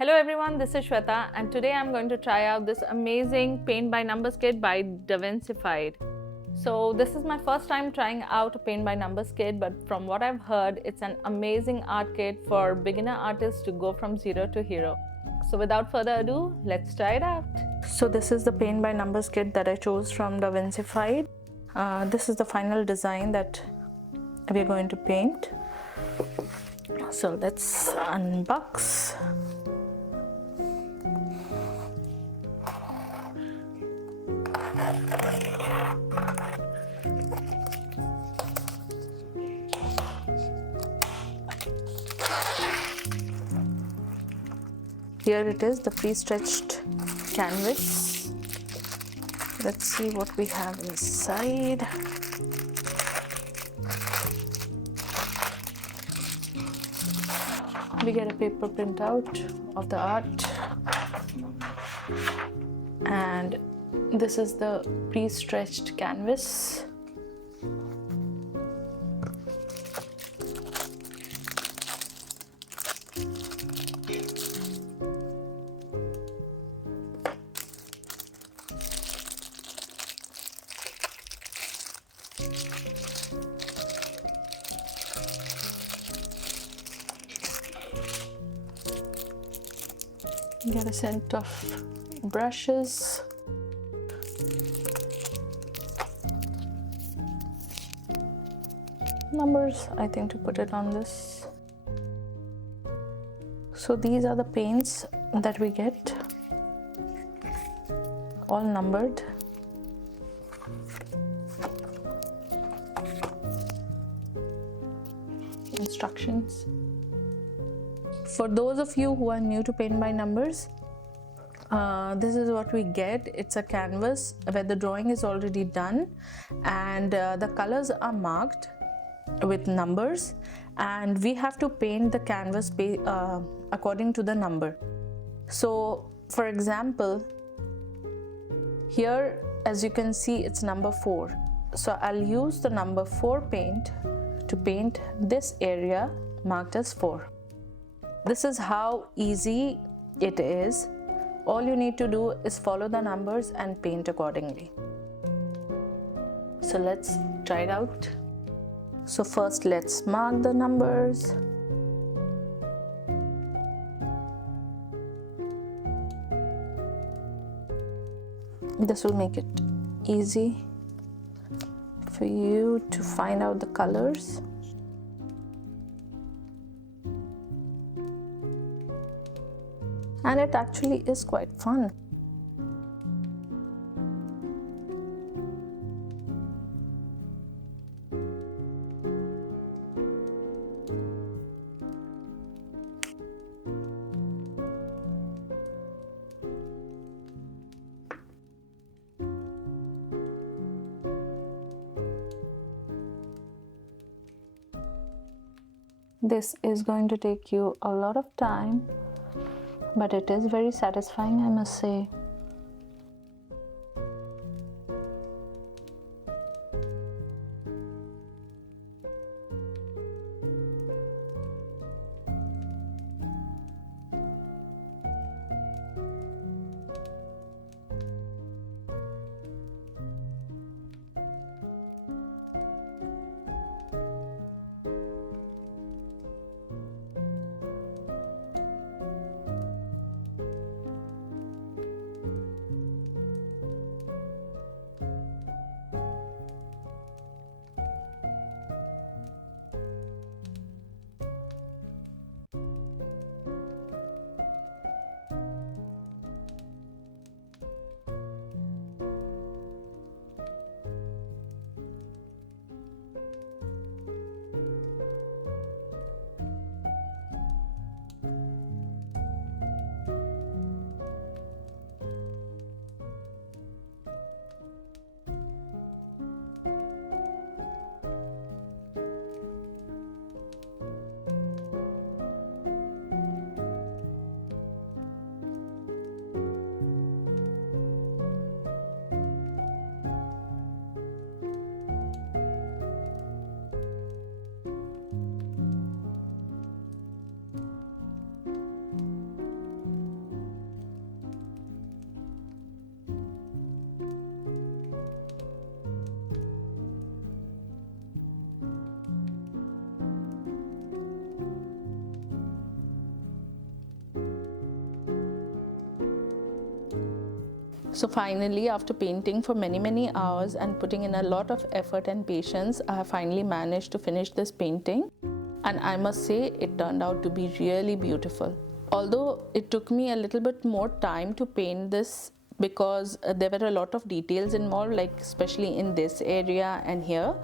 Hello everyone, this is Shweta and today I'm going to try out this amazing paint by numbers kit by Davincified. So this is my first time trying out a paint by numbers kit, but from what I've heard, it's an amazing art kit for beginner artists to go from zero to hero. So without further ado, let's try it out. So this is the paint by numbers kit that I chose from Davincified. This is the final design that we're going to paint. So let's unbox. Here it is, the pre-stretched canvas. Let's see what we have inside. We get a paper printout of the art, and this is the pre-stretched canvas. Get a set of brushes. Numbers, I think, to put it on this. So these are the paints that we get, all numbered. Instructions. For those of you who are new to paint by numbers, this is what we get. It's a canvas where the drawing is already done and the colors are marked with numbers, and we have to paint the canvas according to the number. So for example, here as you can see it's number 4, so I'll use the number 4 paint to paint this area marked as 4. This is how easy it is. All you need to do is follow the numbers and paint accordingly. So let's try it out. So first let's mark the numbers. This will make it easy for you to find out the colors. And it actually is quite fun. This is going to take you a lot of time, but it is very satisfying, I must say. So finally, after painting for many hours and putting in a lot of effort and patience, I have finally managed to finish this painting, and I must say it turned out to be really beautiful. Although it took me a little bit more time to paint this because there were a lot of details involved, like especially in this area and here.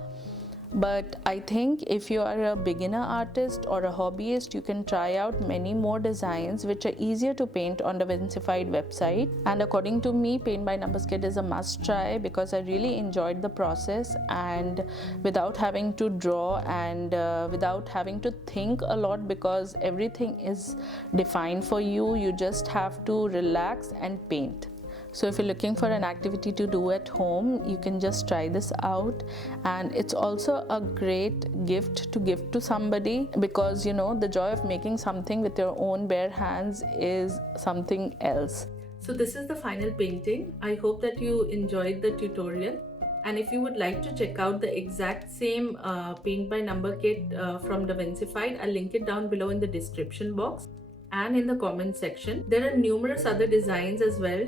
But I think if you are a beginner artist or a hobbyist, you can try out many more designs which are easier to paint on the Davincified website. And according to me, Paint by Numbers kit is a must try because I really enjoyed the process, and without having to draw and without having to think a lot, because everything is defined for you. You just have to relax and paint. So if you're looking for an activity to do at home, you can just try this out. And it's also a great gift to give to somebody, because you know, the joy of making something with your own bare hands is something else. So this is the final painting. I hope that you enjoyed the tutorial. And if you would like to check out the exact same paint by number kit from Davincified, I'll link it down below in the description box and in the comment section. There are numerous other designs as well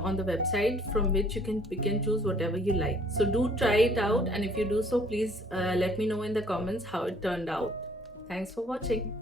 on the website, from which you can pick and choose whatever you like. So do try it out, and if you do so, please let me know in the comments how it turned out. Thanks for watching.